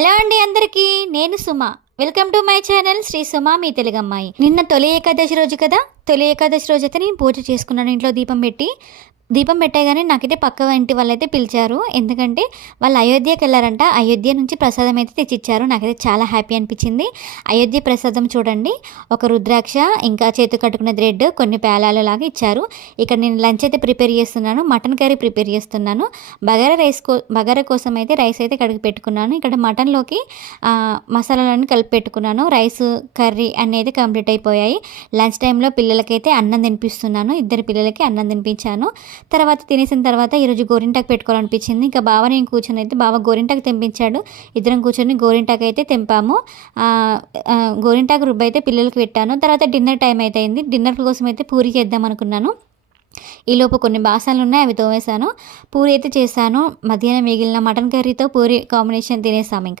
Hello అండి అందరికీ, నేను Suma. Welcome to my channel Shri Suma మీ తెలుగమ్మాయి. నిన్న తొలి ఏకాదశి రోజు కదా. తొలి ఏకాదశి రోజు అయితే నేను పూజ చేసుకున్నాను ఇంట్లో దీపం పెట్టగానే నాకైతే పక్క ఇంటి వాళ్ళైతే పిలిచారు. ఎందుకంటే వాళ్ళు అయోధ్యకి వెళ్ళారంట. అయోధ్య నుంచి ప్రసాదం అయితే తెచ్చిచ్చారు. నాకైతే చాలా హ్యాపీ అనిపించింది. అయోధ్య ప్రసాదం చూడండి, ఒక రుద్రాక్ష, ఇంకా చేతు కట్టుకున్న థ్రెడ్, కొన్ని పేలాలు లాగా ఇచ్చారు. ఇక్కడ నేను లంచ్ అయితే ప్రిపేర్ చేస్తున్నాను. మటన్ కర్రీ ప్రిపేర్ చేస్తున్నాను. బగారా కోసం అయితే రైస్ అయితే కడిగి పెట్టుకున్నాను. ఇక్కడ మటన్లోకి మసాలాలన్నీ కలిపి పెట్టుకున్నాను. రైస్ కర్రీ అనేది కంప్లీట్ అయిపోయాయి. లంచ్ టైంలో పిల్లలకైతే అన్నం తినిపిస్తున్నాను. ఇద్దరు పిల్లలకి అన్నం తినిపించాను. తర్వాత తినేసిన తర్వాత ఈరోజు గోరింటాకు పెట్టుకోవాలనిపించింది. ఇంకా బావ నేను కూర్చొని అయితే బావ గోరింటాకు తెంపించాడు. ఇద్దరం కూర్చొని గోరింటాకు అయితే తెంపాము. గోరింటాకు రుబ్బు అయితే పిల్లలకి పెట్టాను. తర్వాత డిన్నర్ టైం అయితే అయింది. డిన్నర్ కోసం అయితే పూరి చేద్దాం అనుకున్నాను. ఈలోపు కొన్ని బాసనలు ఉన్నాయి, అవి తోమేశాను. పూరి అయితే చేశాను. మధ్యాహ్నం మిగిలిన మటన్ కర్రీతో పూరి కాంబినేషన్ తినేసాము. ఇంకా